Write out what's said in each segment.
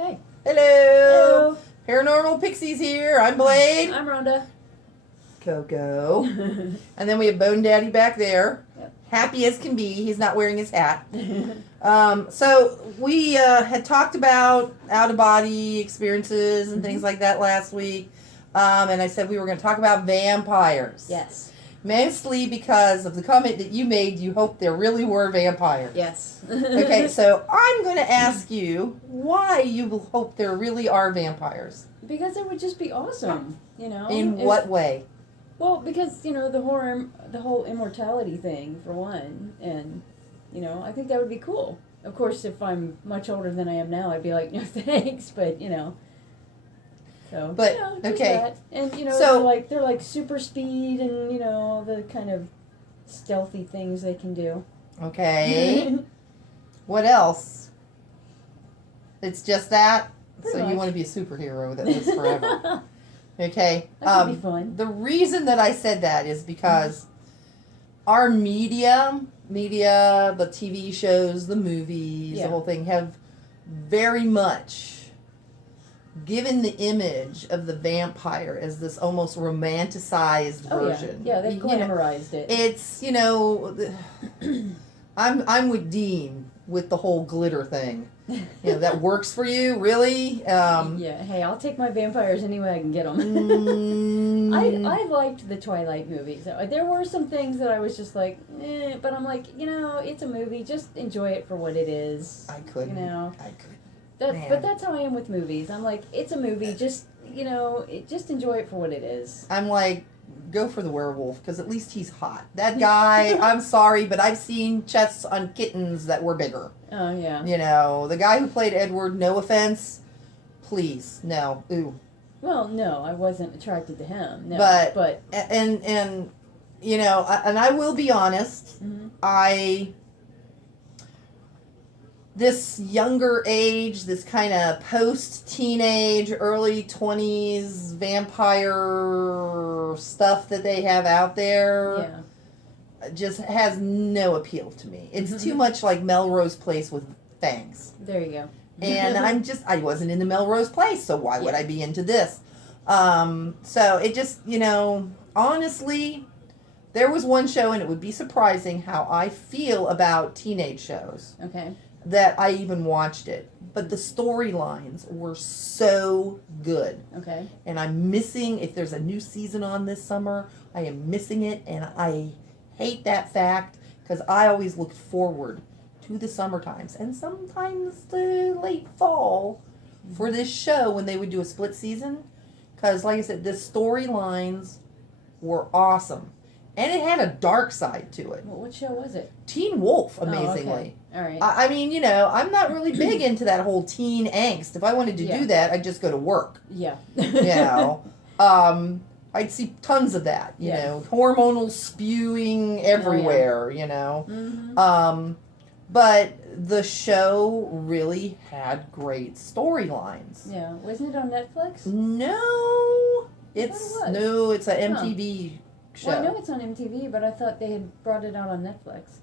Okay. Hello. Paranormal Pixies here. I'm Blade. I'm Rhonda. Coco. And then we have Bone Daddy back there. Yep. Happy as can be. He's not wearing his hat. So we had talked about out-of-body experiences and things like that last week. And I said we were going to talk about vampires. Yes. Mostly because of the comment that you made, you hoped there really were vampires. Yes. Okay, so I'm going to ask you why you hope there really are vampires. Because it would just be awesome, In what way? Well, because, the whole immortality thing, for one, and, I think that would be cool. Of course, if I'm much older than I am now, I'd be like, no thanks, but, So, but, just okay. that. And, So, they're like super speed and, all the kind of stealthy things they can do. Okay. What else? It's just that? Pretty So much. you want to be a superhero that lives forever. Okay. That could be fun. The reason that I said that is because our media, the TV shows, the movies, the whole thing, have very much given the image of the vampire as this almost romanticized version. Yeah, they've glamorized it. It's, I'm with Dean with the whole glitter thing. That works for you, really? Yeah, hey, I'll take my vampires any way I can get them. I liked the Twilight movies. There were some things that I was just like, but I'm like, it's a movie. Just enjoy it for what it is. I couldn't. I couldn't. But that's how I am with movies. I'm like, it's a movie. Just just enjoy it for what it is. I'm like, go for the werewolf because at least he's hot. That guy, I'm sorry, but I've seen chests on kittens that were bigger. Oh yeah. The guy who played Edward. No offense, please, no, ooh. Well, no, I wasn't attracted to him. No, but and I will be honest. Mm-hmm. This younger age, this kind of post-teenage, early 20s vampire stuff that they have out there just has no appeal to me. It's too much like Melrose Place with fangs. There you go. And I wasn't into Melrose Place, so why would I be into this? So it just, honestly, there was one show, and it would be surprising how I feel about teenage shows. Okay. That I even watched it. But the storylines were so good. Okay. And I'm missing, if there's a new season on this summer, I am missing it, and I hate that fact because I always looked forward to the summer times and sometimes the late fall for this show when they would do a split season. Because, like I said, the storylines were awesome. And it had a dark side to it. Well, what show was it? Teen Wolf, amazingly. Oh, okay. All right. I mean, I'm not really big into that whole teen angst. If I wanted to do that, I'd just go to work. Yeah. I'd see tons of that, hormonal spewing everywhere, Mm-hmm. But the show really had great storylines. Yeah. Wasn't it on Netflix? No. It's I thought it was. it's a MTV show. Well, I know it's on MTV, but I thought they had brought it out on Netflix.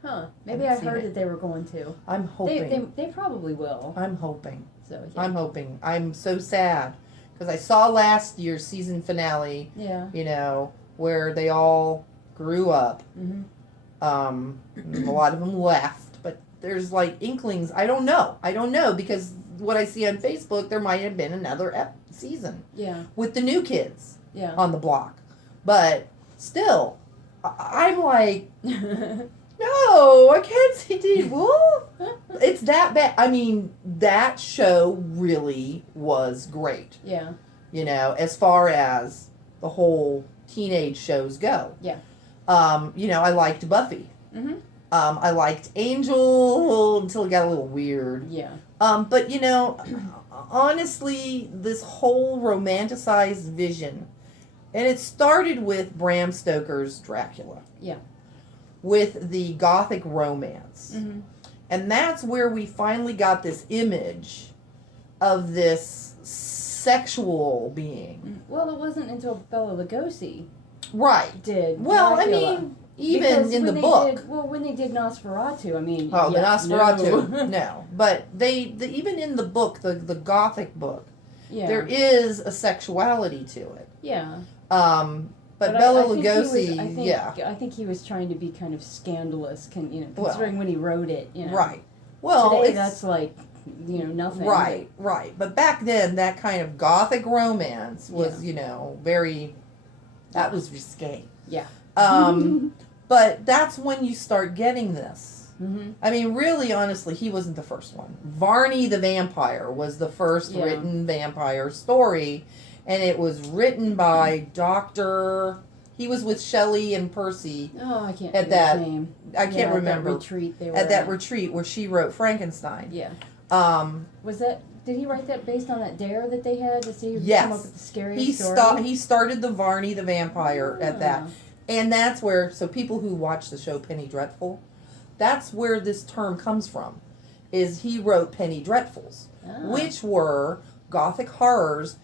Huh. Maybe I heard that they were going to. I'm hoping. They probably will. I'm hoping. So yeah. I'm hoping. I'm so sad because I saw last year's season finale. Yeah. Where they all grew up. Mm-hmm. A lot of them left, but there's like inklings. I don't know because what I see on Facebook, there might have been another season. Yeah. With the new kids. Yeah. On the block, but still, I'm like. No, I can't see Teen Wolf. It's that bad. I mean, that show really was great. Yeah. As far as the whole teenage shows go. Yeah. I liked Buffy. Mm-hmm. I liked Angel until it got a little weird. Yeah. But, honestly, this whole romanticized vision, and it started with Bram Stoker's Dracula. Yeah. With the gothic romance. Mm-hmm. And that's where we finally got this image of this sexual being. Well, it wasn't until Bela Lugosi Right. did Well, Dracula. I mean, even in the book. When they did Nosferatu, I mean. Oh, the Nosferatu, no. no. But even in the book, the Gothic book, Yeah. there is a sexuality to it. Yeah. But Bela I think Lugosi, yeah. I think he was trying to be kind of scandalous, considering when he wrote it. Right. Well, today that's like, nothing. Right. But back then, that kind of Gothic romance was, very. That was risque. Yeah. But that's when you start getting this. Mm-hmm. I mean, really, honestly, he wasn't the first one. Varney the Vampire was the first written vampire story, and it was written by Dr. He was with Shelley and Percy. Oh, I can't at that name. I can't remember. That retreat they were at that retreat where she wrote Frankenstein. Yeah. Did he write that based on that dare that they had to see who come up with the scariest story? He started the Varney the Vampire at that. And that's where, so people who watch the show Penny Dreadful, that's where this term comes from, is he wrote Penny Dreadfuls, which were Gothic horrors.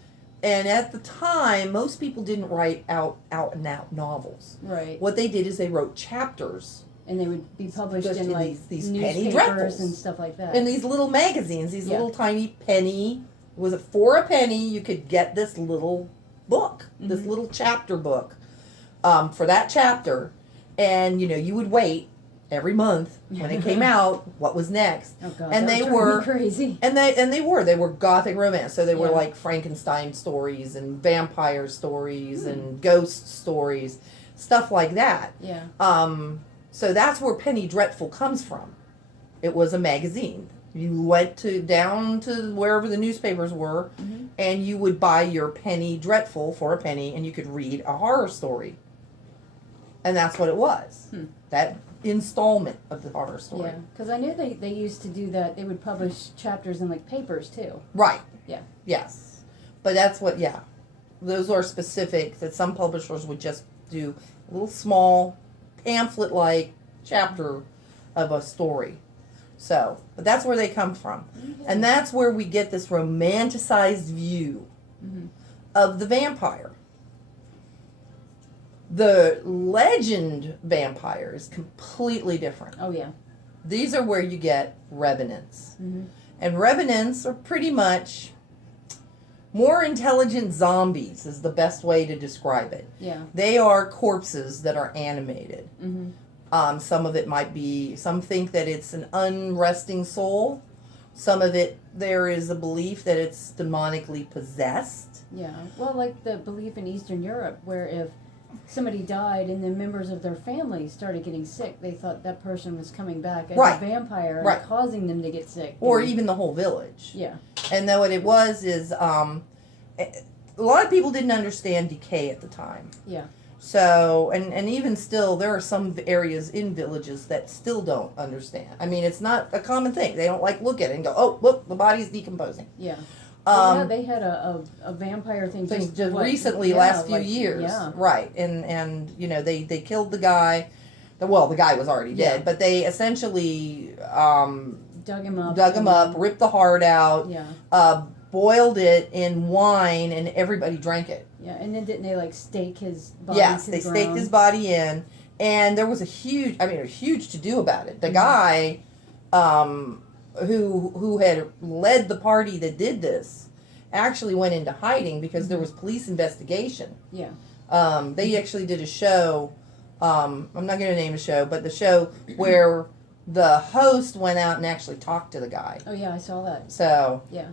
And at the time, most people didn't write out and out novels. Right. What they did is they wrote chapters. And they would be published in like these newspapers Penny Dreadfuls and stuff like that. In these little magazines, these little tiny penny. Was it for a penny? You could get this little book, this little chapter book, for that chapter, and you would wait every month when it came out. What was next? Oh God, and they were crazy. And they were Gothic romance. So they were like Frankenstein stories and vampire stories and ghost stories, stuff like that. Yeah. So that's where Penny Dreadful comes from. It was a magazine. You went down to wherever the newspapers were, and you would buy your Penny Dreadful for a penny, and you could read a horror story. And that's what it was. That installment of the horror story. Yeah, because I knew they used to do that. They would publish chapters in like papers too. Right. Yeah. Yes. But that's what, those are specific that some publishers would just do a little small pamphlet-like chapter of a story. So, but that's where they come from. Mm-hmm. And that's where we get this romanticized view of the vampire. The legend vampire is completely different. Oh, yeah. These are where you get revenants. Mm-hmm. And revenants are pretty much more intelligent zombies is the best way to describe it. Yeah. They are corpses that are animated. Mm-hmm. Some of it might be, some think that it's an unresting soul. Some of it, there is a belief that it's demonically possessed. Yeah. Well, like the belief in Eastern Europe, where if somebody died and then members of their family started getting sick, they thought that person was coming back as a vampire and causing them to get sick. Or even the whole village. Yeah. And then what it was is, a lot of people didn't understand decay at the time. Yeah. So, and even still, there are some areas in villages that still don't understand. I mean, it's not a common thing. They don't look at it and go, oh, look, the body's decomposing. Yeah. They had a vampire thing just recently, last few years. Yeah. Right. And they killed the guy. Well, the guy was already dead, but they essentially dug him up, ripped the heart out, yeah. Boiled it in wine, and everybody drank it. Yeah, and then didn't they stake his body? Yes, to they the staked ground? his body in, and there was a huge to do about it. The guy, who had led the party that did this, actually went into hiding because there was police investigation. Yeah. They actually did a show. I'm not going to name a show, but the show where the host went out and actually talked to the guy. Oh yeah, I saw that. So yeah.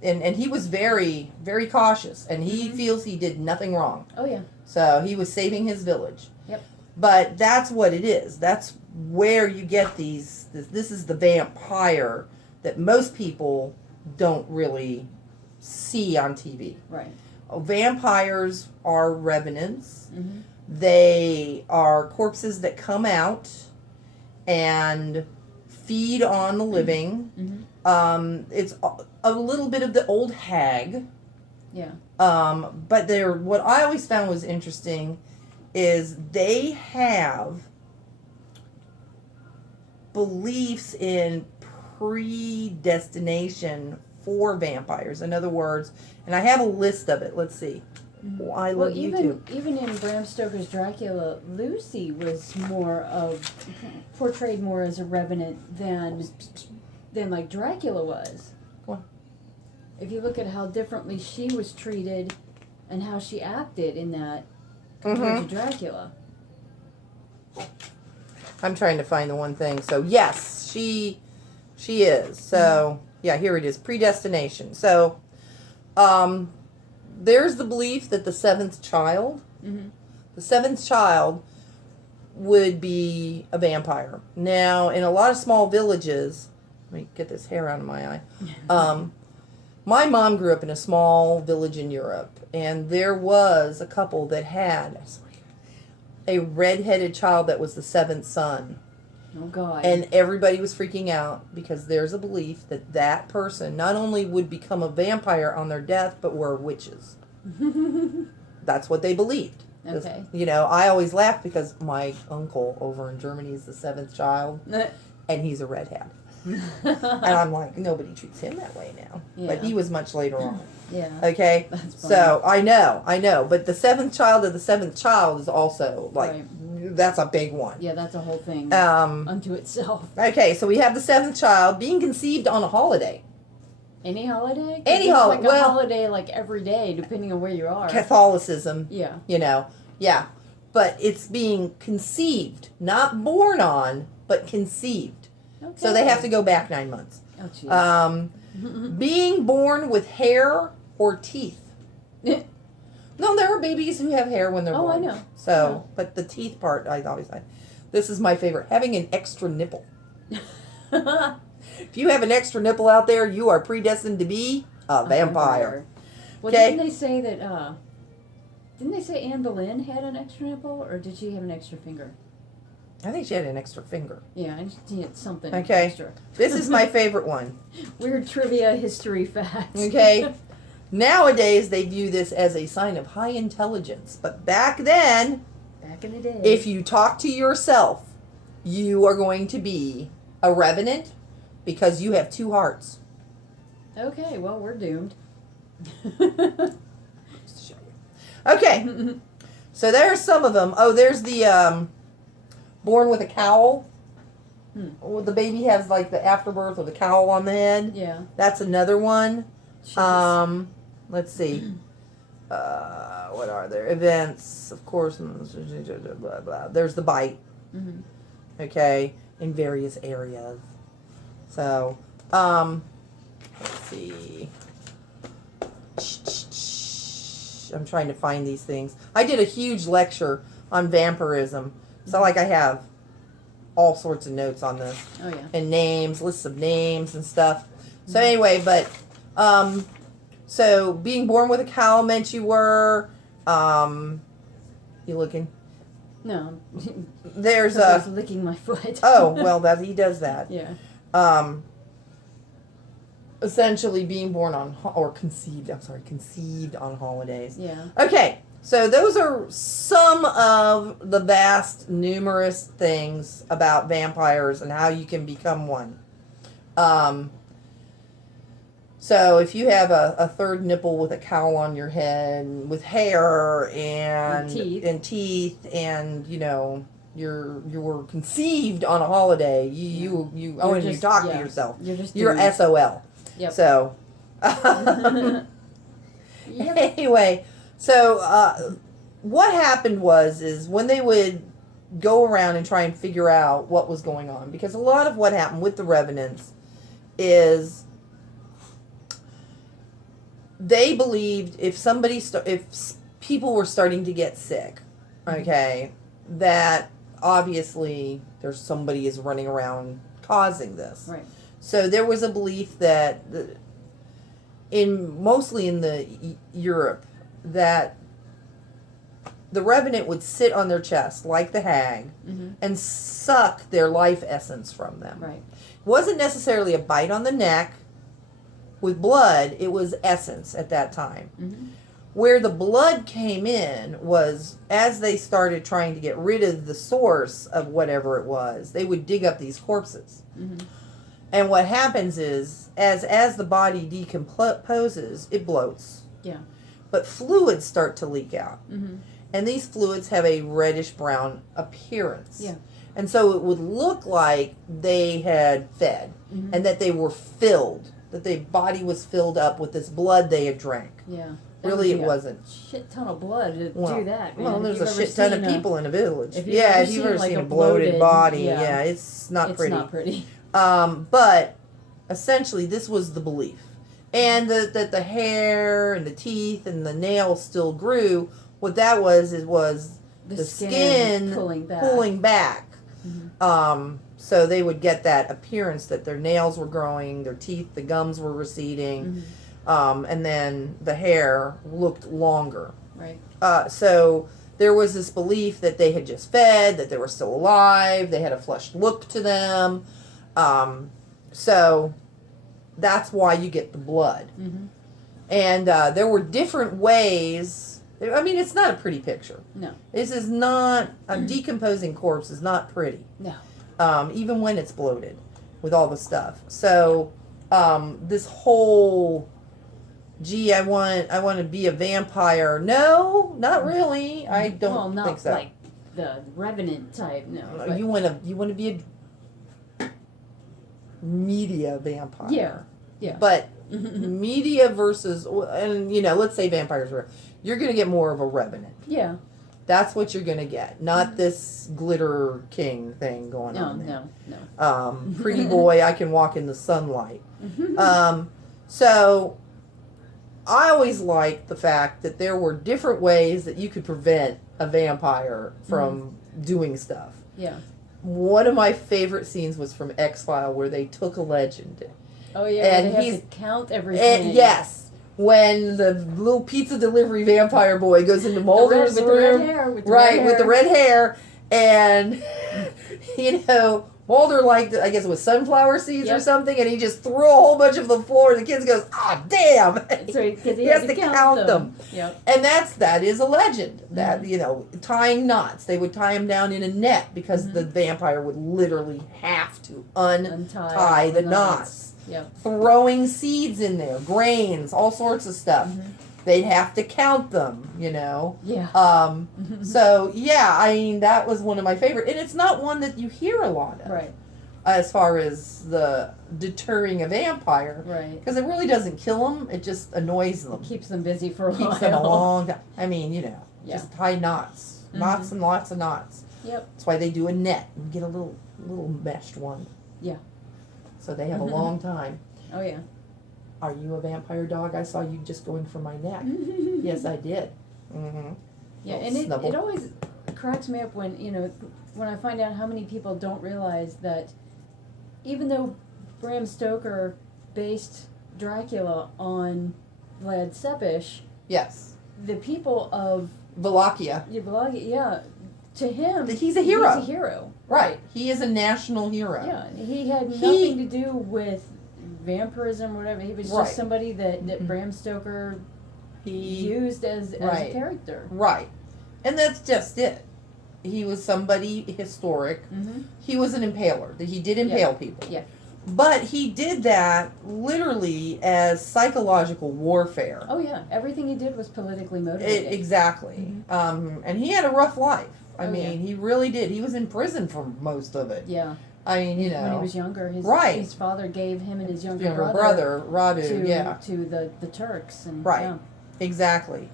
And he was very, very cautious, and he feels he did nothing wrong. Oh yeah. So he was saving his village. Yep. But that's what it is. That's where you get these. This is the vampire that most people don't really see on TV. Right. Vampires are revenants. Mm-hmm. They are corpses that come out and feed on the living. Mm-hmm. It's a little bit of the old hag. Yeah. But what I always found was interesting is they have beliefs in predestination for vampires. In other words, and I have a list of it. Let's see. Well, I love you too. Even in Bram Stoker's Dracula, Lucy was portrayed more as a revenant than like Dracula was. What? If you look at how differently she was treated and how she acted in that compared to Dracula. I'm trying to find the one thing. So yes, she is. So yeah, here it is. Predestination. So there's the belief that the seventh child would be a vampire. Now, in a lot of small villages, let me get this hair out of my eye. My mom grew up in a small village in Europe, and there was a couple that had a red-headed child that was the seventh son. Oh, God. And everybody was freaking out because there's a belief that that person not only would become a vampire on their death, but were witches. That's what they believed. Okay. You know, I always laugh because my uncle over in Germany is the seventh child, and he's a redhead. And I'm like, nobody treats him that way now. Yeah. But he was much later on. Yeah. Okay? That's funny. So, I know. But the seventh child of the seventh child is also, like, that's a big one. Yeah, that's a whole thing unto itself. Okay, so we have the seventh child being conceived on a holiday. Any holiday? Any holiday. Like a holiday, like every day, depending on where you are. Catholicism. Yeah. You know. Yeah. But it's being conceived. Not born on, but conceived. Okay. So they have to go back 9 months. Oh, jeez. Being born with hair or teeth. No, there are babies who have hair when they're born. Oh, I know. So, but the teeth part, I always like. This is my favorite. Having an extra nipple. If you have an extra nipple out there, you are predestined to be a vampire. Well, okay? didn't they say that, didn't they say Anne Boleyn had an extra nipple, or did she have an extra finger? I think she had an extra finger. Yeah, she had something extra. This is my favorite one. Weird trivia history facts. Okay. Nowadays, they view this as a sign of high intelligence. But back then, back in the day, if you talk to yourself, you are going to be a revenant because you have two hearts. Okay, well, we're doomed. Okay. So there's some of them. Oh, there's the born with a cowl. Well, the baby has like the afterbirth with a cowl on the head. Yeah. That's another one. Jeez. Let's see. What are there? Events, of course. Blah, blah. There's the bite. Mm-hmm. Okay, in various areas. So, let's see. I'm trying to find these things. I did a huge lecture on vampirism. So, like, I have all sorts of notes on this. Oh, yeah. And names, lists of names and stuff. So, anyway, but, so being born with a cowl meant you were, you looking? No. There's I was licking my foot. Oh, well, he does that. Yeah. Essentially being born on, conceived on holidays. Yeah. Okay, so those are some of the vast, numerous things about vampires and how you can become one. So if you have a third nipple with a cowl on your head, with hair and teeth, and you know you were conceived on a holiday, you talk to yourself. You're SOL. Yep. So anyway, so what happened is when they would go around and try and figure out what was going on, because a lot of what happened with the revenants is they believed if people were starting to get sick, okay, that obviously there's somebody is running around causing this. Right. So there was a belief that mostly in the Europe, that the revenant would sit on their chest like the hag and suck their life essence from them. Right. It wasn't necessarily a bite on the neck with blood, it was essence at that time. Mm-hmm. Where the blood came in was as they started trying to get rid of the source of whatever it was, they would dig up these corpses. Mm-hmm. And what happens is, as the body decomposes, it bloats. Yeah. but fluids start to leak out. Mm-hmm. And these fluids have a reddish brown appearance. Yeah. And so it would look like they had fed Mm-hmm. and that they were filled, that their body was filled up with this blood they had drank. Yeah. Really, it wasn't. Shit ton of blood to Well, do that, man. well, If there's you've a ever shit ton of seen people in a village. if you've Yeah, ever if you've seen, ever like, seen a a bloated bloated- body, yeah. yeah, it's not pretty. It's not pretty. But essentially, this was the belief, and that the hair and the teeth and the nails still grew. What that was the skin pulling back. Mm-hmm. So they would get that appearance that their nails were growing, their teeth, the gums were receding, and then the hair looked longer. Right. So there was this belief that they had just fed, that they were still alive, they had a flushed look to them. So that's why you get the blood. Mm-hmm. And there were different ways. I mean, it's not a pretty picture. No. This is not, a decomposing corpse is not pretty. No. Even when it's bloated with all the stuff. So this whole, gee, I want to be a vampire. No, not really. I don't not think so. like the Revenant type. No. But You want to be a media vampire. Yeah. Yeah. But media versus, and let's say vampires were, you're going to get more of a revenant. Yeah. That's what you're going to get. Not this glitter king thing going on there. No. Pretty boy, I can walk in the sunlight. So I always liked the fact that there were different ways that you could prevent a vampire from doing stuff. Yeah. One of my favorite scenes was from X-File where they took a legend. Oh yeah, And they have to count everything. Yes. When the little pizza delivery vampire boy goes into Mulder's with room. the red hair, with the red hair. And, Mulder liked, I guess it was sunflower seeds or something, and he just threw a whole bunch of the floor, and the kids goes, ah, damn! So he has to count them. Yep. And that is a legend. That, tying knots. They would tie them down in a net because the vampire would literally have to untie the knots. Yep. Throwing seeds in there, grains, all sorts of stuff. They'd have to count them, Yeah. So, I mean, that was one of my favorite. And it's not one that you hear a lot of. Right. As far as the deterring a vampire. Right. Because it really doesn't kill them. It just annoys them. Keeps them busy for a while. Keeps them a long time. I mean, just tie knots. Knots and lots of knots. Yep. That's why they do a net and get a little meshed one. Yeah. So they have a long time. Oh, yeah. Are you a vampire dog? I saw you just going for my neck. Yes, I did. Mm-hmm. Yeah, and it always cracks me up when, when I find out how many people don't realize that even though Bram Stoker based Dracula on Vlad Tepes, Yes. the people of Wallachia. to him, He's a hero. He's a hero. Right. He is a national hero. Yeah, he had nothing to do with vampirism or whatever. He was just somebody that Bram Stoker used as a character. Right. And that's just it. He was somebody historic. He was an impaler. He did impale people. Yeah. But he did that literally as psychological warfare. Oh, yeah. Everything he did was politically motivated. Exactly. And he had a rough life. I mean, yeah. he really did. He was in prison for most of it. Yeah. I mean, when he was younger, his father gave him and his younger brother Radu, to the Turks. And, Exactly.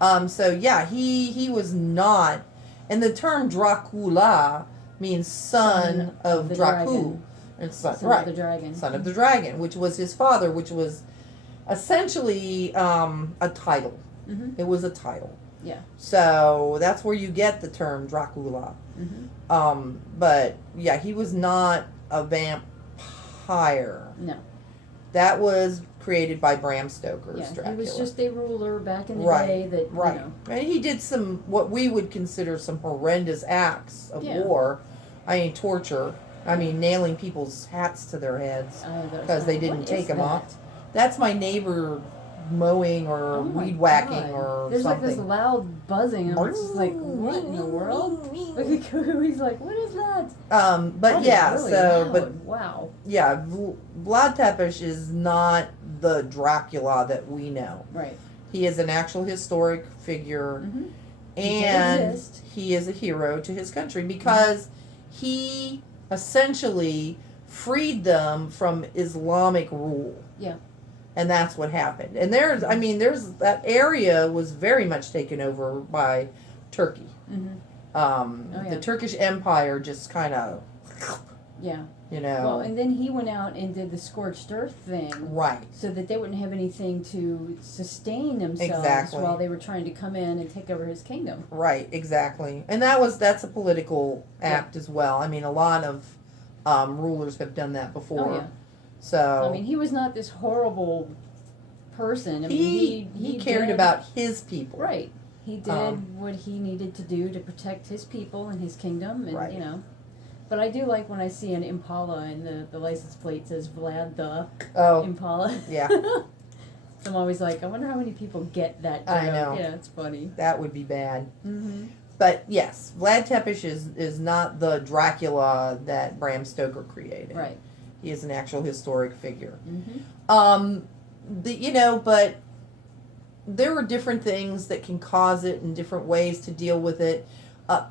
He was not, and the term Dracula means son of Dracu. It's son of the dragon. Son of the dragon, which was his father, which was essentially a title. It was a title. Yeah. So that's where you get the term Dracula. But he was not a vampire. No. That was created by Bram Stoker's Dracula. He was just a ruler back in the day that And he did some what we would consider some horrendous acts of war. I mean, torture. I mean, nailing people's hats to their heads because they didn't take them off. That's my neighbor mowing or weed whacking or There's something. There's like this loud buzzing, and it's just like, what in the world? He's like, what is that? But that is really loud. but wow. Yeah, Vlad Tepes is not the Dracula that we know. Right. He is an actual historic figure, Mm-hmm. and he is a hero to his country because he essentially freed them from Islamic rule. Yeah. And that's what happened. And there's that area was very much taken over by Turkey. Mm-hmm. The Turkish Empire just kind of, yeah. you know. Well, and then he went out and did the scorched earth thing. Right. So that they wouldn't have anything to sustain themselves Exactly. while they were trying to come in and take over his kingdom. Right, exactly. And that's a political act as well. I mean, a lot of rulers have done that before. Oh, yeah. So I mean, he was not this horrible person. I mean, he cared did, about his people. Right. He did what he needed to do to protect his people and his kingdom, and Right. you know. But I do like when I see an Impala and the license plate says Vlad the Impala. Yeah. So I'm always like, I wonder how many people get that joke. I know. Yeah, it's funny. That would be bad. Mm-hmm. But yes, Vlad Tepes is not the Dracula that Bram Stoker created. Right. He is an actual historic figure. Mm-hmm. But there are different things that can cause it and different ways to deal with it.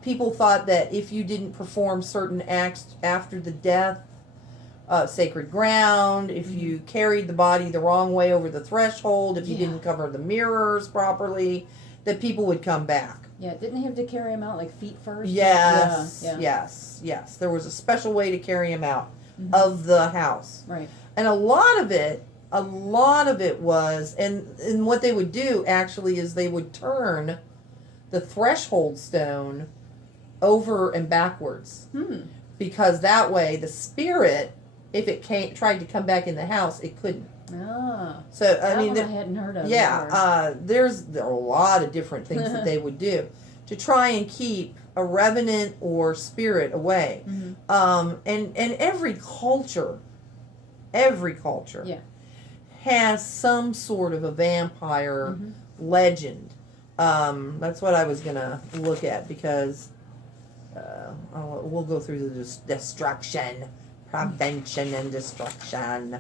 People thought that if you didn't perform certain acts after the death, sacred ground, if you carried the body the wrong way over the threshold, if you didn't cover the mirrors properly, that people would come back. Yeah, didn't he have to carry him out like feet first? Yes, Yeah. yes. There was a special way to carry him out of the house. Right. And a lot of it was, and what they would do actually is they would turn the threshold stone over and backwards. Because that way the spirit, if it tried to come back in the house, it couldn't. Ah. So I hadn't heard of. Yeah, there are a lot of different things that they would do to try and keep a revenant or spirit away. And every culture has some sort of a vampire legend. That's what I was gonna look at because we'll go through the destruction, prevention, and destruction.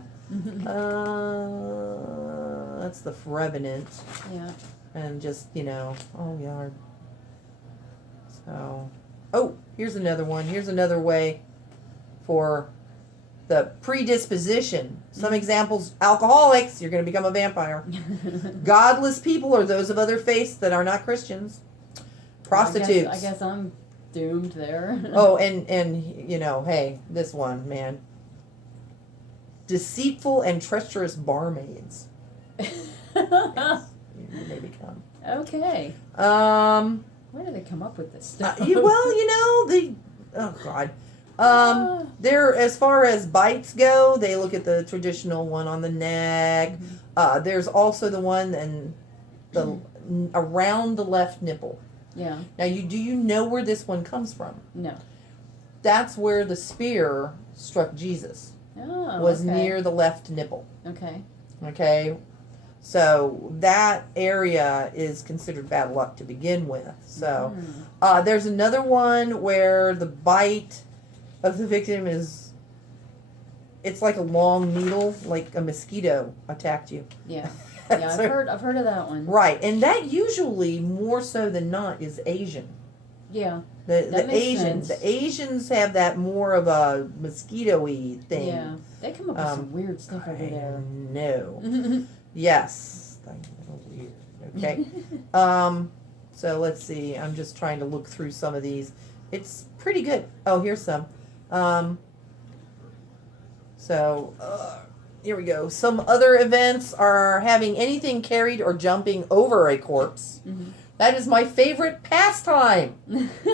That's the Revenant. Yeah. And just, So, here's another one. Here's another way for the predisposition. Some examples: alcoholics, you're going to become a vampire. Godless people are those of other faiths that are not Christians. Prostitutes. I guess I'm doomed there. and hey, this one, man. Deceitful and treacherous barmaids. Yes, you may become. Okay. Where do they come up with this stuff? Oh God. They're, as far as bites go, they look at the traditional one on the neck. There's also the one around the left nipple. Yeah. Now, do you know where this one comes from? No. That's where the spear struck Jesus. Oh, was okay. near the left nipple. Okay. Okay. So that area is considered bad luck to begin with. So there's another one where the bite of the victim it's like a long needle, like a mosquito attacked you. Yeah. Yeah, So- I've heard of that one. Right, and that usually more so than not is Asian. Yeah. The That makes sense. The Asians have that more of a mosquito-y thing. Yeah. They come up with some weird stuff over there. No. Yes. Weird. Okay. So let's see. I'm just trying to look through some of these. It's pretty good. Oh, here's some. Here we go. Some other events are having anything carried or jumping over a corpse. That is my favorite pastime.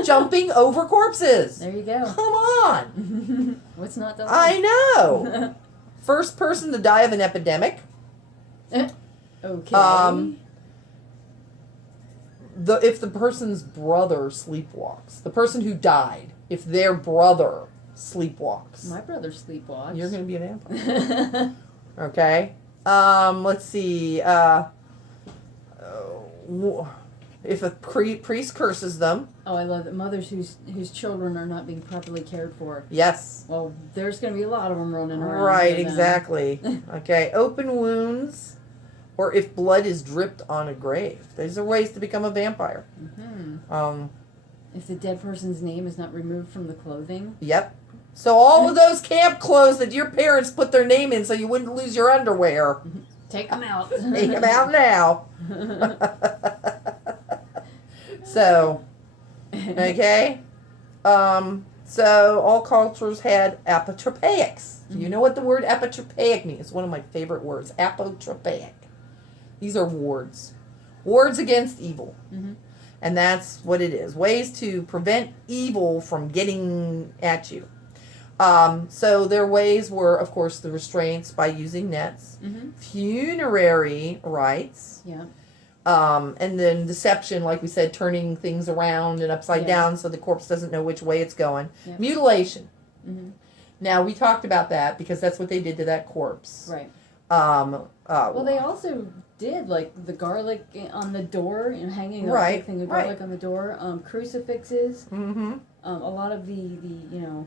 Jumping over corpses. There you go. Come on. What's not to I like? know. First person to die of an epidemic. Okay. If the person's brother sleepwalks, the person who died, if their brother sleepwalks, My brother sleepwalks. you're going to be an vampire. Okay. Let's see. If a priest curses them. Oh, I love that. Mothers whose children are not being properly cared for. Yes. Well, there's going to be a lot of them running around. Right, then. exactly. Okay. Open wounds. or if blood is dripped on a grave. These are ways to become a vampire. Mm-hmm. If the dead person's name is not removed from the clothing. Yep. So all of those camp clothes that your parents put their name in so you wouldn't lose your underwear. Take them out. Take them out now. So, okay. So all cultures had apotropaics. Do you know what the word apotropaic means? It's one of my favorite words. Apotropaic. These are wards. Wards against evil. Mm-hmm. And that's what it is. Ways to prevent evil from getting at you. So their ways were, of course, the restraints by using nets, funerary rites, and then deception, like we said, turning things around and upside down so the corpse doesn't know which way it's going. Yep. Mutilation. Mm-hmm. Now, we talked about that because that's what they did to that corpse. Right. Well, they also did, like, the garlic on the door, and hanging up the thing of garlic on the door, crucifixes, a lot of the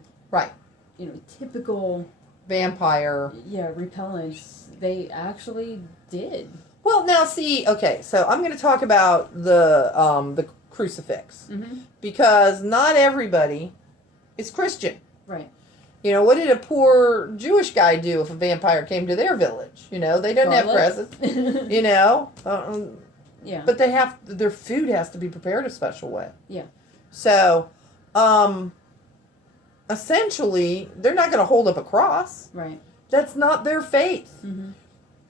typical vampire repellents, they actually did. Well, now see, okay, so I'm going to talk about the crucifix because not everybody is Christian. Right. You know, what did a poor Jewish guy do if a vampire came to their village? You know, they didn't have presents. You know, but their food has to be prepared a special way. Yeah. So, essentially, they're not going to hold up a cross. Right. That's not their faith. Mm-hmm.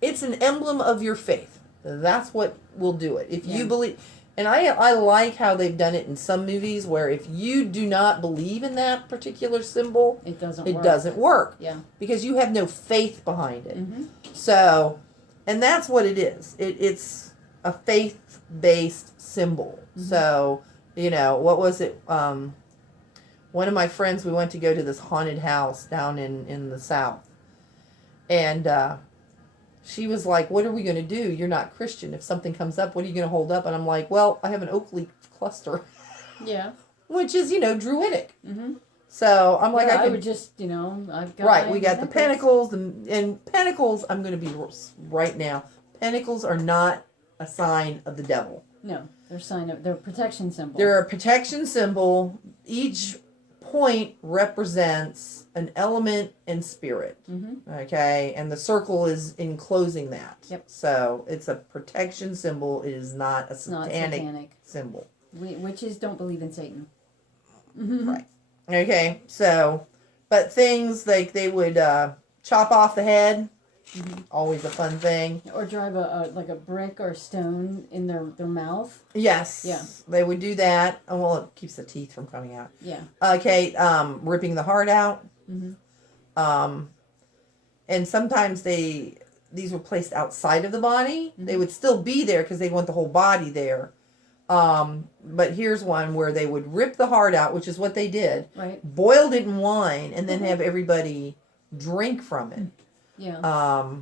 It's an emblem of your faith. That's what will do it. If you believe, and I like how they've done it in some movies where if you do not believe in that particular symbol, it doesn't work. Yeah. Because you have no faith behind it. Mm-hmm. So, and that's what it is. It's a faith-based symbol. Mm-hmm. So, you know, what was it? One of my friends, we went to go to this haunted house down in the South. And, she was like, what are we going to do? You're not Christian. If something comes up, what are you going to hold up? And I'm like, well, I have an oak leaf cluster. Yeah. Which is, Druidic. Mm-hmm. So I'm like, I would just, I've got right, we got the pentacles. And pentacles, I'm going to be right now. Pentacles are not a sign of the devil. No, they're a protection symbol. They're a protection symbol. Each point represents an element and spirit. Mm-hmm. Okay, and the circle is enclosing that. Yep. So it's a protection symbol. It is not a satanic symbol. Witches don't believe in Satan. Mm-hmm. Right. Okay. So, but things like they would chop off the head. Mm-hmm. Always a fun thing. Or drive a brick or stone in their mouth. Yes. Yeah. They would do that. Oh, well, it keeps the teeth from coming out. Yeah. Okay. Ripping the heart out. Mm-hmm. And sometimes these were placed outside of the body. Mm-hmm. They would still be there because they want the whole body there. But here's one where they would rip the heart out, which is what they did. Right. Boiled it in wine and then have everybody drink from it. Yeah.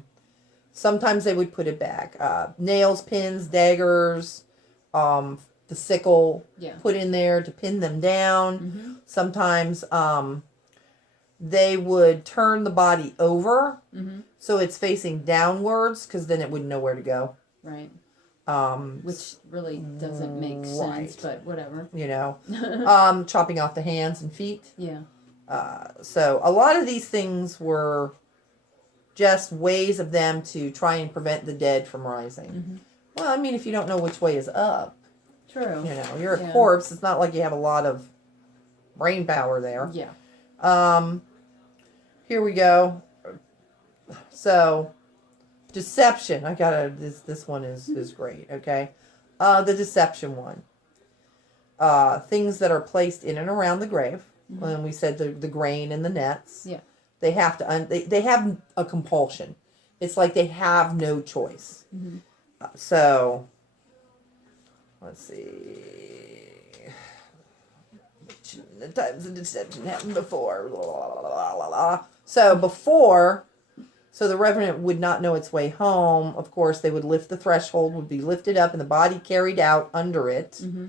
Sometimes they would put it back. Nails, pins, daggers, the sickle put in there to pin them down. Mm-hmm. Sometimes they would turn the body over so it's facing downwards because then it wouldn't know where to go. Right. Which really doesn't make sense, but whatever. Chopping off the hands and feet. Yeah. So a lot of these things were just ways of them to try and prevent the dead from rising. Mm-hmm. Well, I mean, if you don't know which way is up. True. You're a corpse. It's not like you have a lot of brain power there. Yeah. Here we go. So, deception. I gotta, this one is great, okay? The deception one. Things that are placed in and around the grave. Mm-hmm. And we said the grain and the nets. Yeah. They have to, they have a compulsion. It's like they have no choice. Mm-hmm. So, let's see. The times of deception happened before. So the revenant would not know its way home. Of course, they would lift the threshold, would be lifted up, and the body carried out under it. Mm-hmm.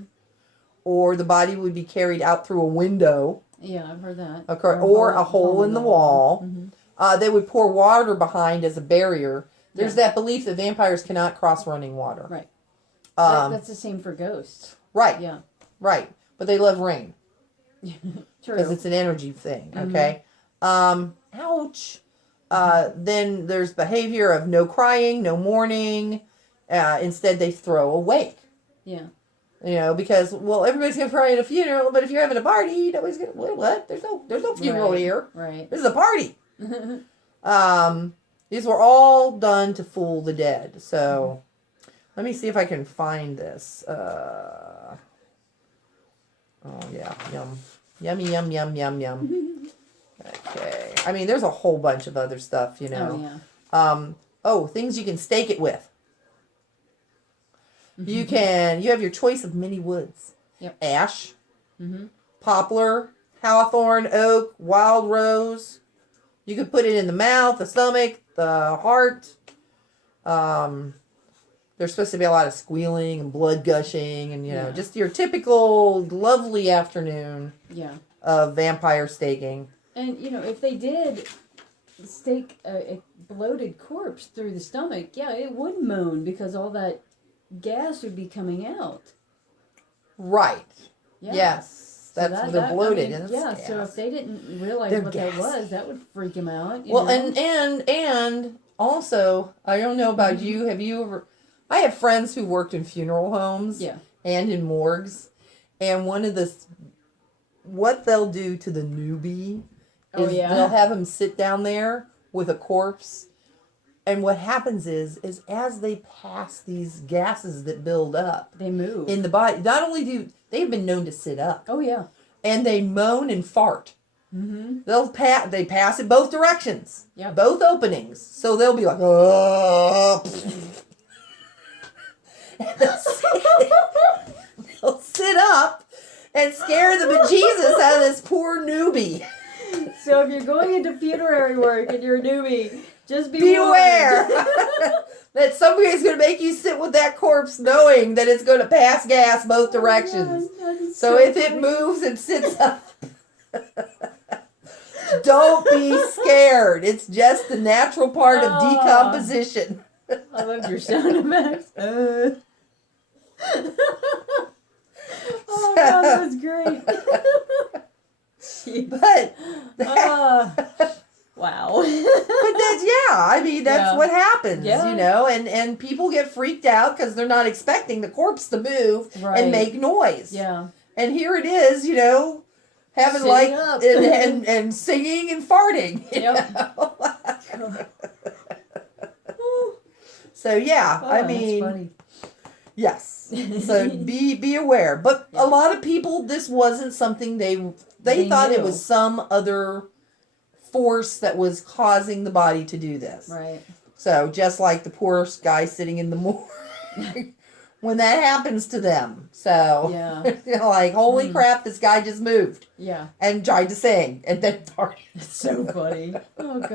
Or the body would be carried out through a window. Yeah, I've heard that. Or a hole in the wall. Mm-hmm. They would pour water behind as a barrier There's that belief that vampires cannot cross running water. Right. That's the same for ghosts. Right. Yeah. Right. But they love rain. True. Because it's an energy thing, okay? Ouch. Then there's behavior of no crying, no mourning. Instead, they throw away. Yeah. You know, because, well, everybody's going to cry at a funeral, but if you're having a party, nobody's going to, what? There's no funeral here. Right. This is a party. These were all done to fool the dead. So, let me see if I can find this. Oh, yeah. Yum. Yummy, yum, yum, yum, yum. Okay. I mean, there's a whole bunch of other stuff, you know. Oh, yeah. Things you can stake it with. You have your choice of many woods. Yep. Ash, poplar, hawthorn, oak, wild rose. You could put it in the mouth, the stomach, the heart. There's supposed to be a lot of squealing and blood gushing and, you know, just your typical lovely afternoon of vampire staking. And, you know, if they did stake a bloated corpse through the stomach, yeah, it would moan because all that gas would be coming out. Right. Yeah. Yes. That's they're bloated. I mean, yeah, gas. so if they didn't realize They're what gas. that was, that would freak them out. You Well, know? and also, I don't know about you. Have you ever... I have friends who worked in funeral homes and in morgues. And what they'll do to the newbie is they'll have them sit down there with a corpse. And what happens is as they pass these gases that build up, they move in the body. Not only do they've been known to sit up. Oh yeah. And they moan and fart. They pass it both directions. Yep. Both openings. So they'll be like, oh. They'll sit up and scare the bejesus out of this poor newbie. So if you're going into funerary work and you're a newbie, just be aware that somebody's going to make you sit with that corpse knowing that it's going to pass gas both directions. So if it moves and sits up, don't be scared. It's just the natural part of decomposition. I love your sound effects. Oh, God, that was great. But wow. But that's what happens, Yeah. you know, and people get freaked out because they're not expecting the corpse to move and make noise. Yeah. And here it is, you know, having Sitting up. and singing and farting. You know? So yeah, I mean, that's funny. yes. So be aware. But a lot of people, this wasn't something they thought it knew. was some other force that was causing the body to do this. Right. So just like the poor guy sitting in the morgue, when that happens to them. So you're like, holy crap, this guy just moved. Yeah. And tried to sing and then farted. It's so funny. Oh God.